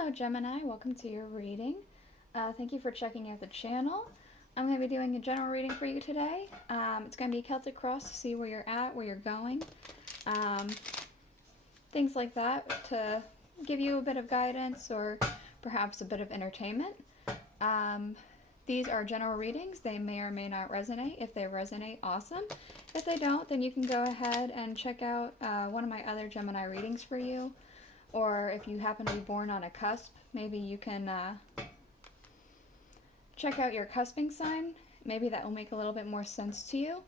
Hello Gemini, welcome to your reading. Thank you for checking out the channel. I'm going to be doing a general reading for you today. It's going to be Celtic Cross to see where you're at, where you're going, things like that to give you a bit of guidance or perhaps a bit of entertainment. These are general readings. They may or may not resonate. If they resonate, awesome. If they don't, then you can go ahead and check out one of my other Gemini readings for you. Or if you happen to be born on a cusp, maybe you can check out your cusping sign. Maybe that will make a little bit more sense to you.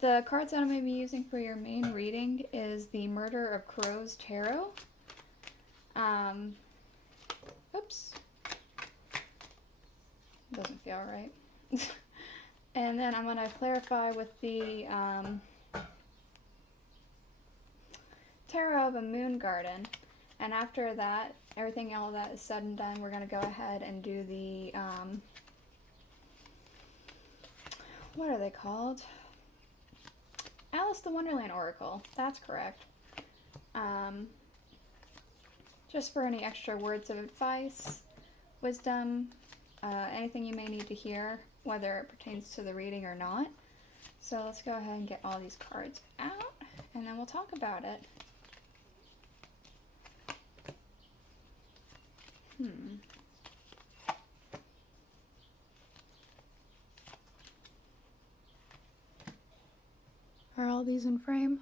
The cards that I'm going to be using for your main reading is the Murder of Crows Tarot. Oops. Doesn't feel right. And then I'm going to clarify with the Tarot of a Moon Garden. And after that, everything all of that is said and done, we're going to go ahead and do the, what are they called? Alice the Wonderland Oracle. That's correct. Just for any extra words of advice, wisdom, anything you may need to hear, whether it pertains to the reading or not. So let's go ahead and get all these cards out, and then we'll talk about it. Are all these in frame?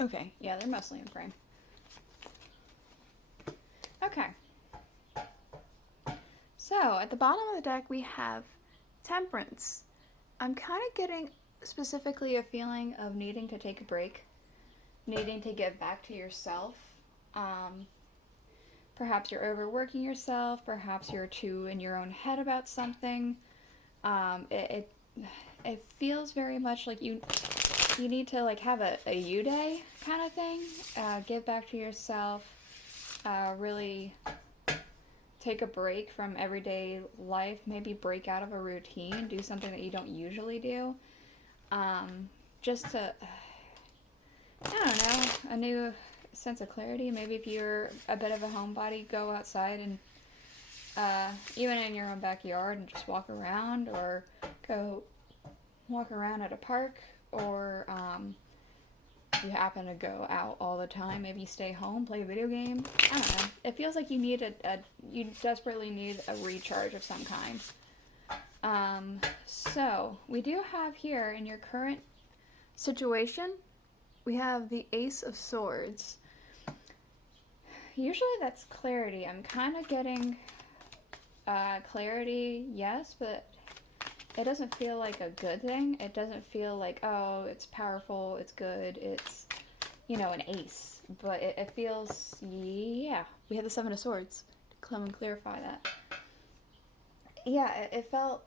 Okay, yeah, they're mostly in frame. Okay. So, at the bottom of the deck we have Temperance. I'm kind of getting specifically a feeling of needing to take a break, needing to get back to yourself. Perhaps you're overworking yourself, perhaps you're too in your own head about something. It feels very much like you need to like have a you day kind of thing. Give back to yourself, really take a break from everyday life, maybe break out of a routine, do something that you don't usually do. Just to, I don't know, a new sense of clarity. Maybe if you're a bit of a homebody, go outside and even in your own backyard and just walk around, or go walk around at a park, or if you happen to go out all the time, maybe stay home, play a video game. I don't know. It feels like you need you desperately need a recharge of some kind. So we do have here in your current situation, we have the Ace of Swords. Usually that's clarity. I'm kind of getting clarity, yes, but it doesn't feel like a good thing. It doesn't feel like, oh, it's powerful, it's good, it's, you know, an ace. But it feels, yeah, we have the Seven of Swords to come and clarify that. Yeah, it felt,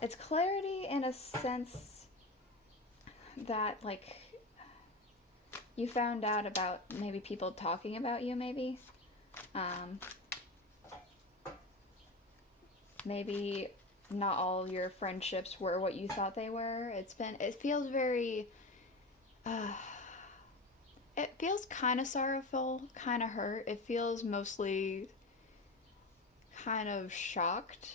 it's clarity in a sense that, like, you found out about maybe people talking about you, maybe. Maybe not all your friendships were what you thought they were. It feels very, it feels kind of sorrowful, kind of hurt. It feels mostly kind of shocked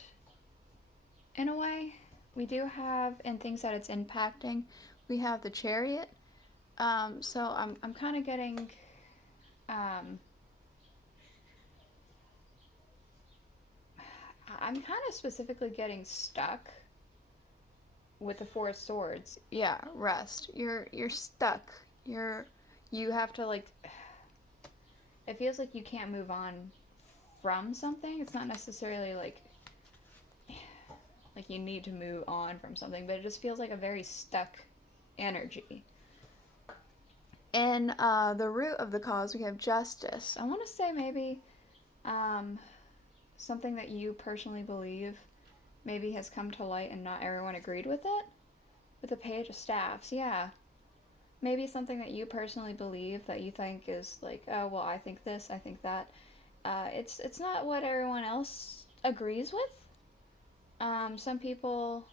in a way. We do have, in things that it's impacting, we have the Chariot. So I'm kind of getting, I'm kind of specifically getting stuck with the Four of Swords. Yeah, rest. You're stuck. You have to, like, it feels like you can't move on from something. It's not necessarily like you need to move on from something, but it just feels like a very stuck energy. In the root of the cause, we have Justice. I want to say maybe something that you personally believe maybe has come to light and not everyone agreed with it. With the Page of Staffs, yeah. Maybe something that you personally believe that you think is like, oh, well, I think this, I think that. It's not what everyone else agrees with. Some people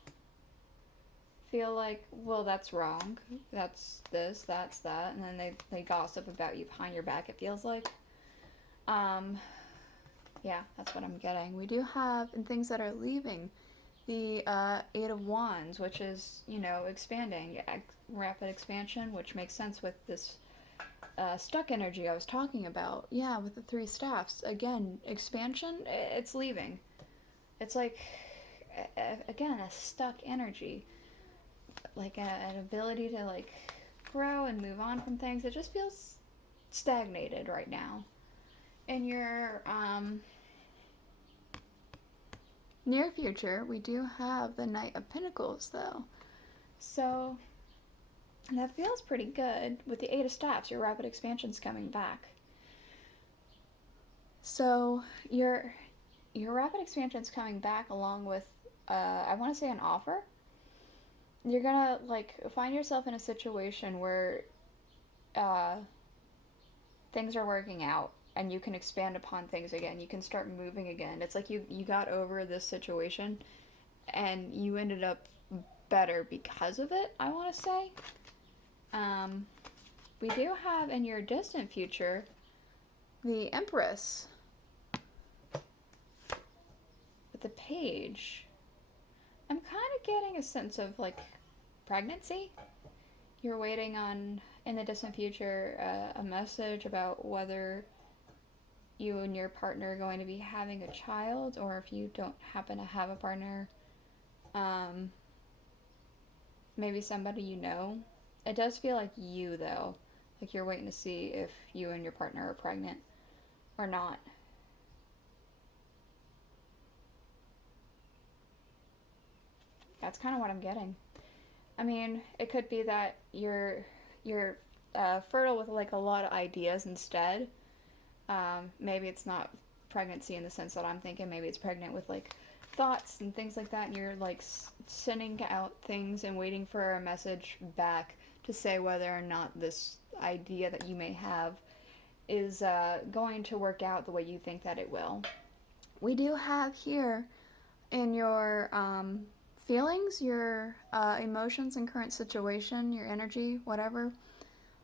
feel like, well, that's wrong. That's this, that's that. And then they gossip about you behind your back, it feels like. Um, yeah, that's what I'm getting. We do have, in things that are leaving, the Eight of Wands, which is, expanding, rapid expansion, which makes sense with this stuck energy I was talking about. Yeah, with the three staffs. Again, expansion, it's leaving. It's like, again, a stuck energy. Like an ability to, like, grow and move on from things. It just feels stagnated right now. In your near future, we do have the Knight of Pentacles, though. So that feels pretty good. With the Eight of Staffs, your rapid expansion's coming back. So your rapid expansion's coming back along with, I want to say, an offer. You're gonna, like, find yourself in a situation where things are working out and you can expand upon things again. You can start moving again. It's like you got over this situation and you ended up better because of it, I want to say. We do have in your distant future the Empress with the Page. I'm kind of getting a sense of, like, pregnancy. You're waiting on, in the distant future, a message about whether you and your partner are going to be having a child, or if you don't happen to have a partner, maybe somebody you know. It does feel like you, though. Like you're waiting to see if you and your partner are pregnant or not. That's kind of what I'm getting. I mean, it could be that you're fertile with, like, a lot of ideas instead. Maybe it's not pregnancy in the sense that I'm thinking. Maybe it's pregnant with, like, thoughts and things like that, and you're, like, sending out things and waiting for a message back to say whether or not this idea that you may have is going to work out the way you think that it will. We do have here in your feelings, your emotions and current situation, your energy, whatever,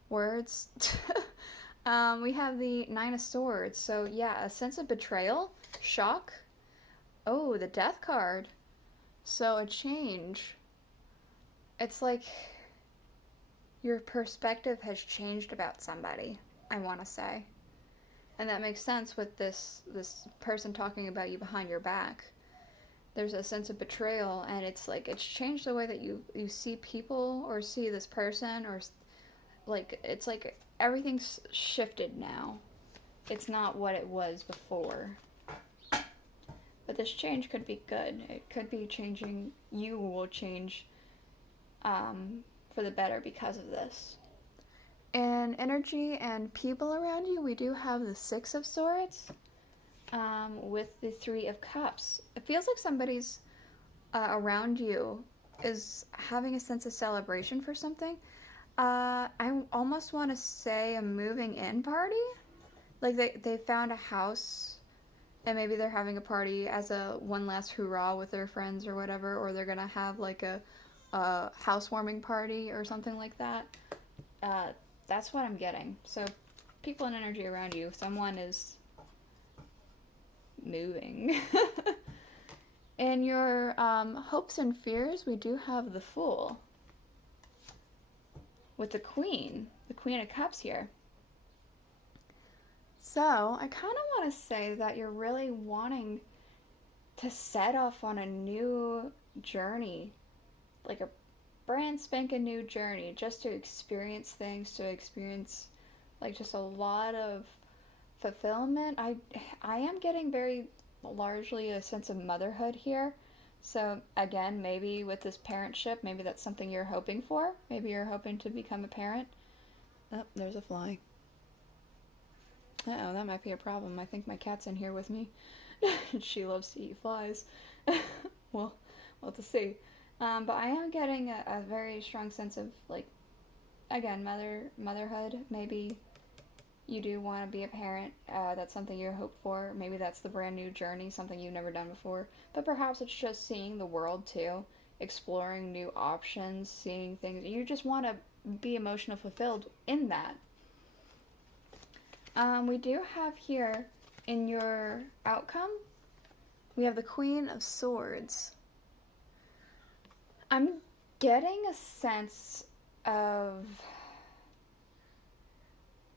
words. We have the Nine of Swords. So yeah, a sense of betrayal, shock. Oh, the Death card. So a change. It's like your perspective has changed about somebody, I want to say. And that makes sense with this person talking about you behind your back. There's a sense of betrayal, and it's like it's changed the way that you see people or see this person, or like it's like everything's shifted now. It's not what it was before. But this change could be good. It could be changing. You will change for the better because of this. In energy and people around you, we do have the Six of Swords with the Three of Cups. It feels like somebody's around you is having a sense of celebration for something. I almost want to say a moving in party. Like they found a house and maybe they're having a party as a one last hurrah with their friends or whatever, or they're gonna have like a housewarming party or something like that. That's what I'm getting. So people and energy around you, someone is moving. In your hopes and fears, we do have the Fool with the Queen of Cups here. So I kind of want to say that you're really wanting to set off on a new journey, like a brand spanking new journey, just to experience things, to experience like just a lot of fulfillment. I am getting very largely a sense of motherhood here. So again, maybe with this parentship, maybe that's something you're hoping for. Maybe you're hoping to become a parent. Oh, there's a fly. Uh-oh, that might be a problem. I think my cat's in here with me. She loves to eat flies. Well, we'll have to see. But I am getting a very strong sense of, like, again, motherhood. Maybe you do want to be a parent. That's something you hope for. Maybe that's the brand new journey, something you've never done before. But perhaps it's just seeing the world, too. exploring new options, seeing things. You just want to be emotional fulfilled in that. We do have here in your outcome, we have the Queen of Swords. I'm getting a sense of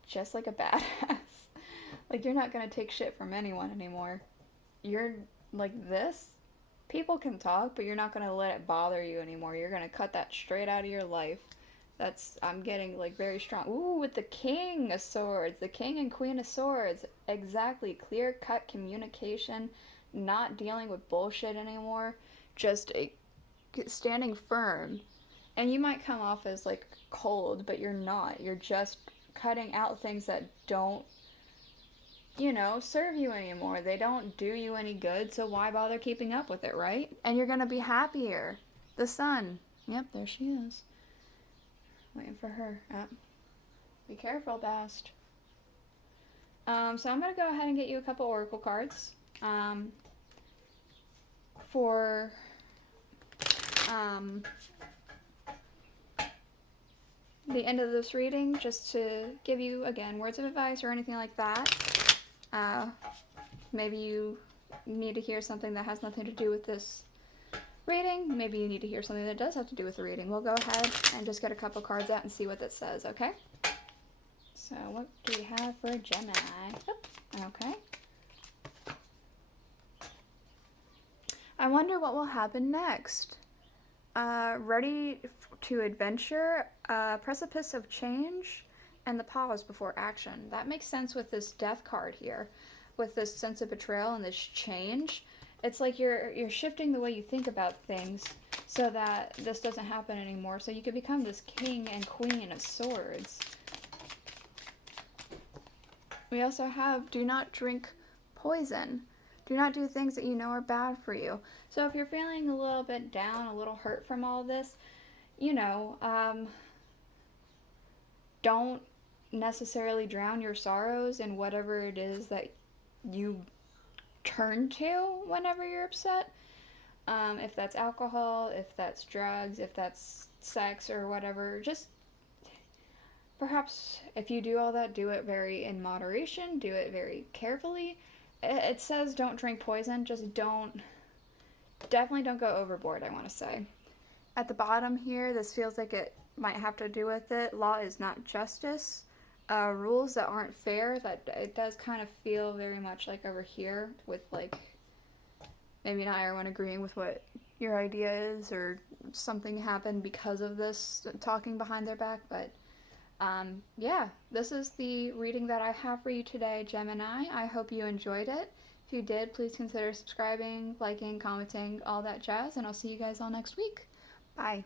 just like a badass. Like, you're not gonna take shit from anyone anymore. You're like this. People can talk, but you're not gonna let it bother you anymore. You're gonna cut that straight out of your life. I'm getting like very strong. Ooh, with the King of Swords, the King and Queen of Swords. Exactly. Clear cut communication, not dealing with bullshit anymore. Just standing firm. And you might come off as like cold, but you're not. You're just cutting out things that don't, serve you anymore. They don't do you any good, so why bother keeping up with it, right? And you're gonna be happier. The Sun. Yep, there she is. Waiting for her. Be careful, Bast. So I'm gonna go ahead and get you a couple oracle cards. For the end of this reading, just to give you, again, words of advice or anything like that. Maybe you need to hear something that has nothing to do with this reading. Maybe you need to hear something that does have to do with the reading. We'll go ahead and just get a couple cards out and see what that says, okay? So what do we have for Gemini? Okay. I wonder what will happen next. Ready to adventure, precipice of change, and the pause before action. That makes sense with this death card here, with this sense of betrayal and this change. It's like you're shifting the way you think about things so that this doesn't happen anymore. So you could become this King and Queen of Swords. We also have do not drink poison. Do not do things that you know are bad for you. So if you're feeling a little bit down, a little hurt from all this, don't necessarily drown your sorrows in whatever it is that you turn to whenever you're upset. If that's alcohol, if that's drugs, if that's sex or whatever, just perhaps if you do all that, do it very in moderation, do it very carefully. It says don't drink poison, just definitely don't go overboard, I want to say. At the bottom here, this feels like it might have to do with it. Law is not justice. Rules that aren't fair, that it does kind of feel very much like over here with like maybe not everyone agreeing with what your idea is or something happened because of this talking behind their back, but yeah, this is the reading that I have for you today, Gemini. I hope you enjoyed it. If you did, please consider subscribing, liking, commenting, all that jazz, and I'll see you guys all next week. Bye.